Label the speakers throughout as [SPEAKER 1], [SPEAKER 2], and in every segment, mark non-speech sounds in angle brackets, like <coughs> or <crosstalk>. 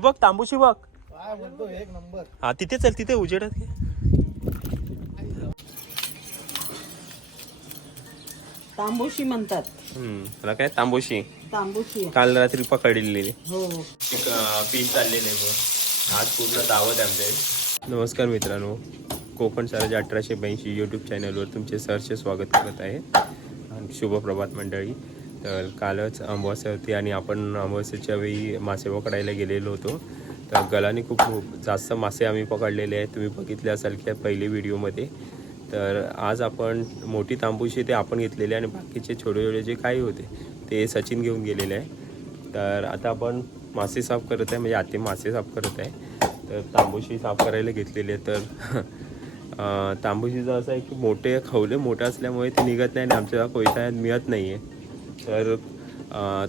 [SPEAKER 1] बघ तांबूशी बघ.
[SPEAKER 2] काय म्हणतो एक नंबर.
[SPEAKER 1] हा तिथे चल तिथे उजेडात घे.
[SPEAKER 3] तांबोशी म्हणतात.
[SPEAKER 1] हम्म त्याला काय? तांबूशी.
[SPEAKER 3] तांबोशी.
[SPEAKER 1] काल रात्री पकडलेली.
[SPEAKER 3] हो.
[SPEAKER 1] पीस चाललेले मग. आज पूर्ण दावत आमच्या नमस्कार मित्रांनो. कोकण साराच्या अठराशे ब्याऐंशी यूट्यूब चॅनलवर तुमचे सहर्ष स्वागत करत आहे. आणि शुभप्रभात मंडळी. तर कालच अमावस्या होती आणि आपण अमावस्याच्या वेळी मासे पकडायला गेलेलो होतो. तर गलाने खूप जास्त मासे आम्ही पकडलेले आहेत. तुम्ही बघितले असाल की पहिली व्हिडिओमध्ये. तर आज आपण मोठी तांबूशी ते आपण घेतलेले आणि बाकीचे छोटे छोटे जे काही होते ते सचिन घेऊन गेलेले आहे. तर आता आपण मासे साफ करत आहे म्हणजे आते मासे साफ करत आहे. तर तांबूशी साफ करायला घेतलेली आहे तर तांबूशीचं असं आहे की मोठे खवले मोठे असल्यामुळे ते निघत नाही आणि आमच्या कोयता मिळत नाही आहे तर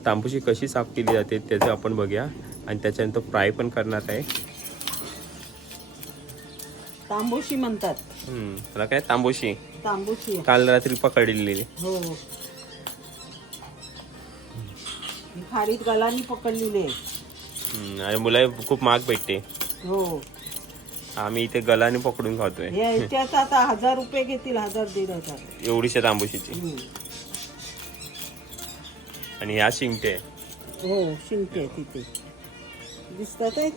[SPEAKER 1] तांबूशी कशी साफ केली जाते त्याचं आपण बघूया. आणि त्याच्यानंतर फ्राय पण करणार आहे.
[SPEAKER 3] तांबोशी म्हणतात.
[SPEAKER 1] त्याला काय? तांबूशी.
[SPEAKER 3] तांबोशी.
[SPEAKER 1] काल रात्री पकडलेली.
[SPEAKER 3] हो. खारीत गलानी पकडलेली
[SPEAKER 1] आणि मुलं खूप महाग भेटते.
[SPEAKER 3] हो.
[SPEAKER 1] आम्ही इथे गलाने पकडून खातोय.
[SPEAKER 3] याच्यात आता हजार रुपये घेतील हजार दीड हजार.
[SPEAKER 1] एवढीशा तांबूशीची. आणि ह्या शिंगटे.
[SPEAKER 3] हो शिंके तिथे. दिसतात आहेत?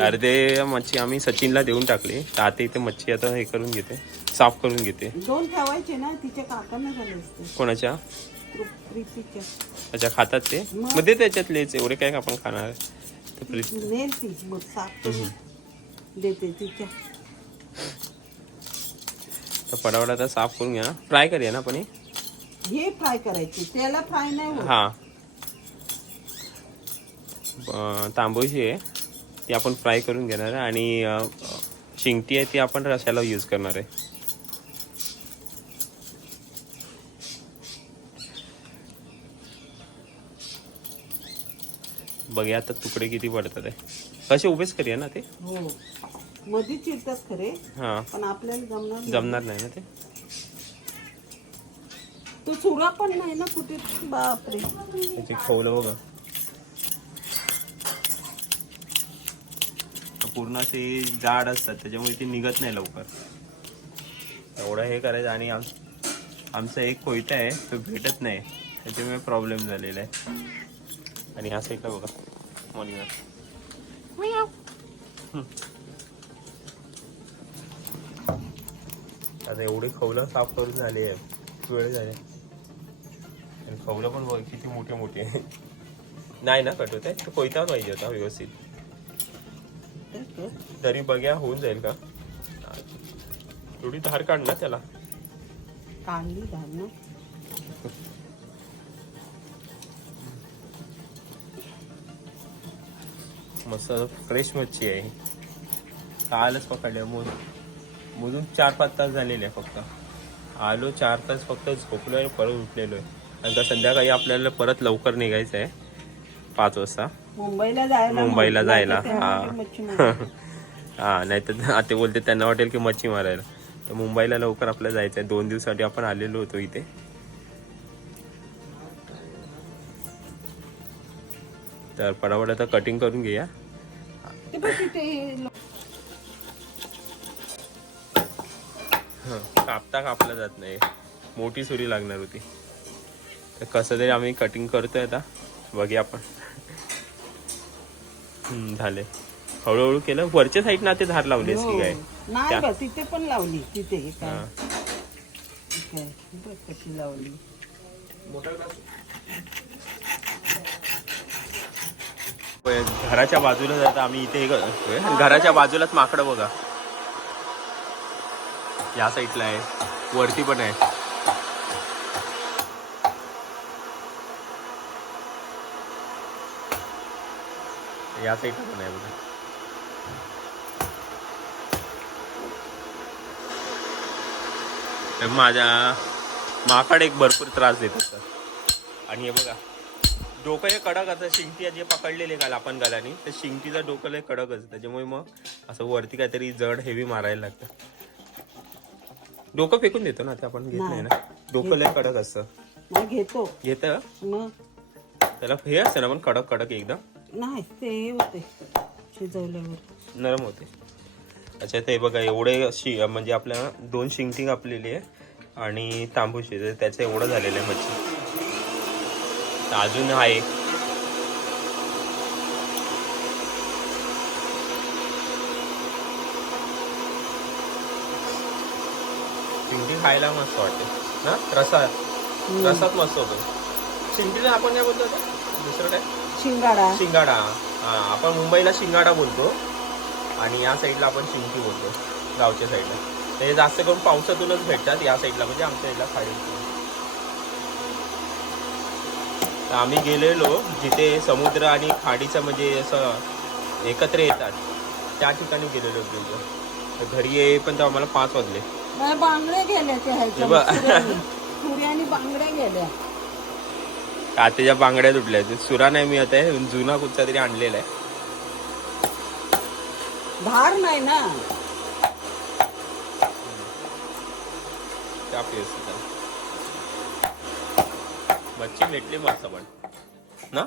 [SPEAKER 1] अर्धे मच्छी आम्ही सचिनला देऊन टाकली. तर आता इथे मच्छी आता हे करून घेते. साफ करून घेते.
[SPEAKER 3] दोन ठेवायचे ना तिच्या काकांना झाले असते.
[SPEAKER 1] कोणाच्या? अच्छा खातात ते?
[SPEAKER 3] मग?
[SPEAKER 1] मध्ये त्याच्यातलेच. एवढे काय आपण खाणार?
[SPEAKER 3] ती
[SPEAKER 1] तर पडावडा आता साफ करून घ्या ना. फ्राय करूया ना आपण हे?
[SPEAKER 3] फ्राय करायची. त्याला फ्राय नाही होत.
[SPEAKER 1] हा. अं, आहे ती आपण फ्राय करून घेणार आहे आणि अं, शिंगटी आहे ती आपण रशाला यूज करणार आहे. बघूया आता तुकडे किती पडतात आहे. कसे उभेच करूया ना ते?
[SPEAKER 3] हो. मध्ये चिरतात खरे.
[SPEAKER 1] हा.
[SPEAKER 3] पण आपल्याला जमणार नाही.
[SPEAKER 1] जमणार नाही ना ते?
[SPEAKER 3] तो चुरा पण नाही ना कुठे? बापरे.
[SPEAKER 1] त्याची खवलं बघा. पूर्ण असे जाड असतात त्याच्यामुळे ती निघत नाही लवकर. एवढं हे करायचं आणि आम आमचा एक कोयता आहे तो भेटत नाही. त्याच्यामुळे प्रॉब्लेम झालेला आहे. आणि ह्या साईडला बघा मॉर्निंग आता एवढे खवलं साफ करून झाले आहे. वेळ झाले. खवलं पण बघ किती मोठे मोठे. आहे. नाही ना कट होत आहे. तो कोयता पाहिजे होता व्यवस्थित. तरी बघ्या होऊन जाईल का? थोडी धार काढ ना त्याला.
[SPEAKER 3] काढली धारणं
[SPEAKER 1] मस्त फ्रेश मच्छी आहे. कालच पकडल्या मध मधून चार पाच तास झालेले आहे फक्त. आलो चार तास फक्त झोपलो आणि परत उठलेलो आहे. का संध्याकाळी आपल्याला परत लवकर निघायचं आहे पाच वाजता.
[SPEAKER 3] मुंबईला जायला
[SPEAKER 1] मुंबईला जायला. हा. <laughs> <laughs>
[SPEAKER 3] ते.
[SPEAKER 1] हा नाही तर आता बोलते त्यांना वाटेल की मच्छी मारायला. तर मुंबईला लवकर आपल्याला जायचं आहे दोन दिवसासाठी आपण आलेलो होतो इथे. तर पटापट आता कटिंग करून घेऊया.
[SPEAKER 3] ते
[SPEAKER 1] कापता कापला जात नाही. मोठी सुरी लागणार होती. तर कसं तरी आम्ही कटिंग करतोय आता. बघूया आपण. झाले. हळूहळू केलं. वरच्या साईडनं ते धार लावलीस की काय?
[SPEAKER 3] हो. नाही बघ तिथे पण लावली. तिथे काय? काय बघ कशी लावली?
[SPEAKER 1] घराच्या बाजूला जात आम्ही इथे हे. घराच्या बाजूलाच माकडं बघा. या साईडला आहे. वरती पण आहे. या साईडला पण आहे बघा. माझ्या माकड एक भरपूर त्रास देत असतात आणि हे बघा डोकं हे कडक असतं शिंगटी जे पकडलेले काल आपण गालानी तर शिंगटीचं डोकं लय कडक असतं. त्याच्यामुळे मग असं वरती काहीतरी जड हेवी मारायला लागतं. डोकं फेकून देतो ना ते आपण घेत नाही ना. डोकं लय कडक असतं.
[SPEAKER 3] घेतो.
[SPEAKER 1] घेतं? त्याला हे असतं ना पण कडक कडक एकदम.
[SPEAKER 3] नाही ते होते. शिजवल्यावर.
[SPEAKER 1] नरम होते. अच्छा ते बघा एवढे शि म्हणजे आपल्या दोन शिंगटी कापलेली आहे आणि तांबू शिजले त्याचं एवढं झालेलं आहे मच्छी. अजून आहे शिंगटी खायला मस्त वाटते. ना रसा रसात मस्त होतो. शिंगटीला आपण काय बोलतो? दुसरं काय?
[SPEAKER 3] शिंगाडा.
[SPEAKER 1] शिंगाडा. हा आपण मुंबईला शिंगाडा बोलतो. आणि या साईडला आपण शिंगटी बोलतो गावच्या साईडला. ते जास्त करून पावसातूनच भेटतात या साईडला म्हणजे आमच्या साईडला खाडी तर आम्ही गेलेलो जिथे समुद्र आणि खाडीचं म्हणजे असं एकत्र येतात त्या ठिकाणी गेलेलो होतो तर घरी येईपर्यंत आम्हाला पाच वाजले.
[SPEAKER 3] बांगडे गेले ते बांगड्या गेल्या
[SPEAKER 1] कातेच्या बांगड्या तुटल्या आहेत. सुरा नाही मिळत आहे. जुना कुठचा तरी आणलेला आहे.
[SPEAKER 3] धार नाही ना.
[SPEAKER 1] त्या. मच्छी भेटली मस्त पण. ना?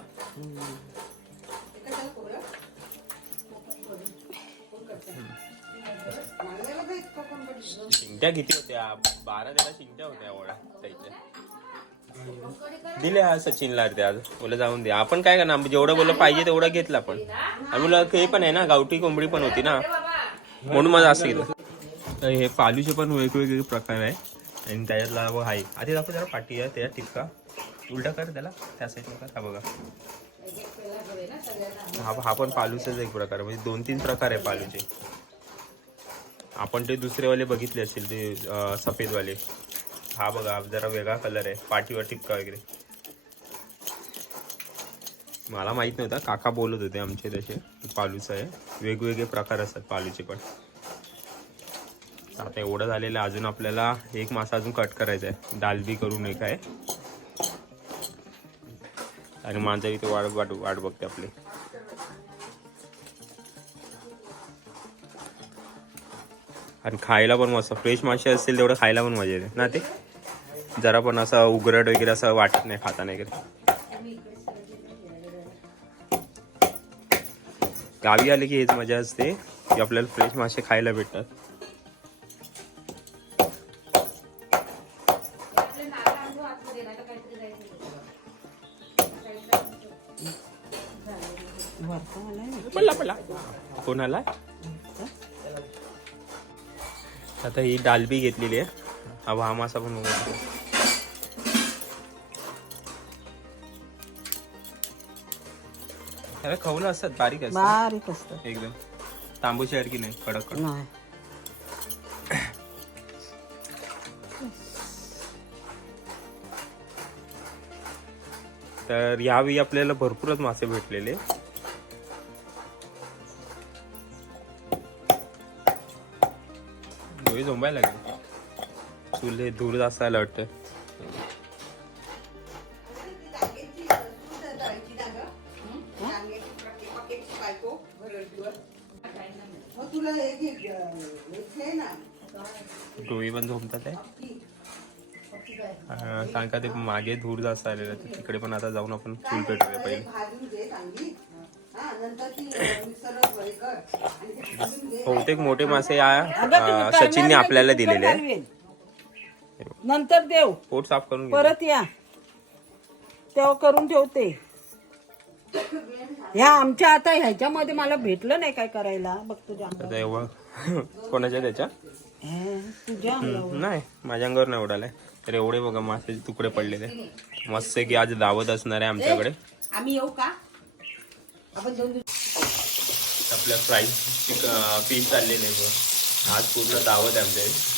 [SPEAKER 1] शिंगट्या किती होत्या? बारा तेरा शिंगट्या होत्या एवढ्या त्याच्या दिले सचिनला ते आज. बोला जाऊन दे. आपण काय करणार? जेवढं बोललं पाहिजे तेवढं घेतलं आपण. आणि मुलं हे पण आहे ना गावठी कोंबडी पण होती ना. म्हणून माझं असं तर हे पालूचे पण वेगवेगळे प्रकार आहे. आणि त्याच्यातला आहे आधी दाखव जरा पाठी आहे त्याच्यात टिपका. उलटा कर त्याला. त्या साईडला कर. हा बघा. हा हा पण पालूचाच एक प्रकार म्हणजे दोन तीन प्रकार आहे पालूचे. आपण ते दुसरेवाले बघितले असेल ते सफेदवाले. हा बघा जरा वेगळा कलर आहे. पाठीवर टिपका वगैरे. मला माहीत नव्हता काका बोलत होते आमचे तसे पालूचं आहे. वेगवेगळे प्रकार असतात पालूचे पण. आता एवढं झालेलं अजून आपल्याला एक मासा अजून कट करायचा आहे. डालबी करून एक आहे. आणि मांजर इथे वाट वाट वाट बघते आपली. आणि खायला पण मस्त. फ्रेश मासे असतील तेवढं खायला पण मजा येते. ना ते? जरा पण असं उघरट वगैरे असं वाटत नाही खाताना वगैरे. गावी आले की हेच मजा असते की आपल्याला फ्रेश मासे खायला भेटतात. पडला पडला कोणाला? आता ही डालबी घेतलेली आहे. हा हा मासा पण बघा त्याला खवलं असतात बारीक असतात
[SPEAKER 3] बारीक असतं.
[SPEAKER 1] एकदम. तांबूशी की नाही? कडक कडक.
[SPEAKER 3] नाही.
[SPEAKER 1] तर यावेळी आपल्याला भरपूरच मासे भेटलेले. डोळे झोंबायला लागले. चुले दूर जास्त आलं वाटतं.
[SPEAKER 3] तुला एक घे ना.
[SPEAKER 1] डोळे पण झोपतात आहे अं, कारण का ते मागे धूर जास्त आलेलं आहे, तर तिकडे पण आता जाऊन आपण चूल पेटूया पहिले.
[SPEAKER 3] हा
[SPEAKER 1] बहुतेक मोठे मासे या सचिनने आपल्याला दिलेले आहे
[SPEAKER 3] नंतर देव
[SPEAKER 1] पोट साफ करून घे.
[SPEAKER 3] परत या. तेव्हा करून ठेवते. ह्या आमच्या आता ह्याच्यामध्ये मला भेटलं नाही काय करायला. बघ तुझ्या अंगावर.
[SPEAKER 1] आता एवढं. <laughs> कोणाच्या त्याच्या?
[SPEAKER 3] हे, तुझ्या अंगावर.
[SPEAKER 1] नाही माझ्या अंगावर नाही उडालाय. तर एवढे बघा मासे तुकडे पडलेले मस्त आहे की आज दावत असणार आहे आमच्याकडे.
[SPEAKER 3] आम्ही येऊ का? आपण दोन
[SPEAKER 1] आपल्या फ्राय पीस चाललेले बघ. आज पूर्ण दावत आहे आमच्याकडे.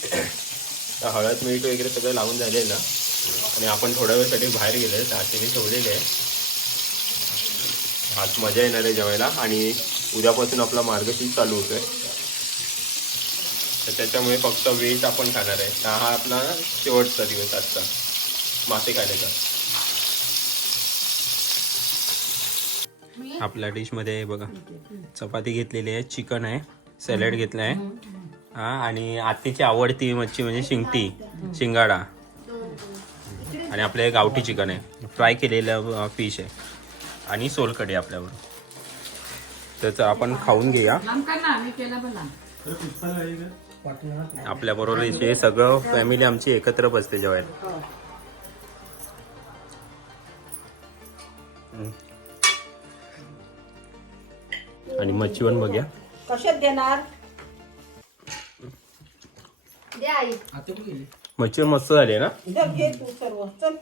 [SPEAKER 1] <coughs> तर हळद मीठ वगैरे सगळं लावून झालेलं. आणि आपण थोड्या वेळसाठी बाहेर गेलोय तातीने ठेवलेले आहे. आज मजा येणार आहे जेवायला. आणि उद्यापासून आपला मार्गशीर्ष चालू होतोय. तर त्याच्यामुळे फक्त व्हेज आपण खाणार आहे. तर हा आपला शेवटचा दिवस आजचा. मासे खाण्याचा आपल्या डिशमध्ये आहे बघा. चपाती घेतलेली आहे चिकन आहे सॅलड घेतलं आहे हा आणि आत्तीची आवडती मच्छी म्हणजे शिंगटी शिंगाडा. आणि आपले गावठी चिकन आहे. फ्राय केलेलं फिश आहे. आणि सोलकडे आपल्यावर. त्याचं आपण खाऊन घेऊया. आपल्या बरोबर इथे सगळं फॅमिली आमची एकत्र बसते जेवायला.
[SPEAKER 3] हो.
[SPEAKER 1] आणि मच्छी पण बघूया.
[SPEAKER 3] कशात देणार?
[SPEAKER 1] मच्छर मस्त झाले ना?
[SPEAKER 3] घे तू सर्व. चल.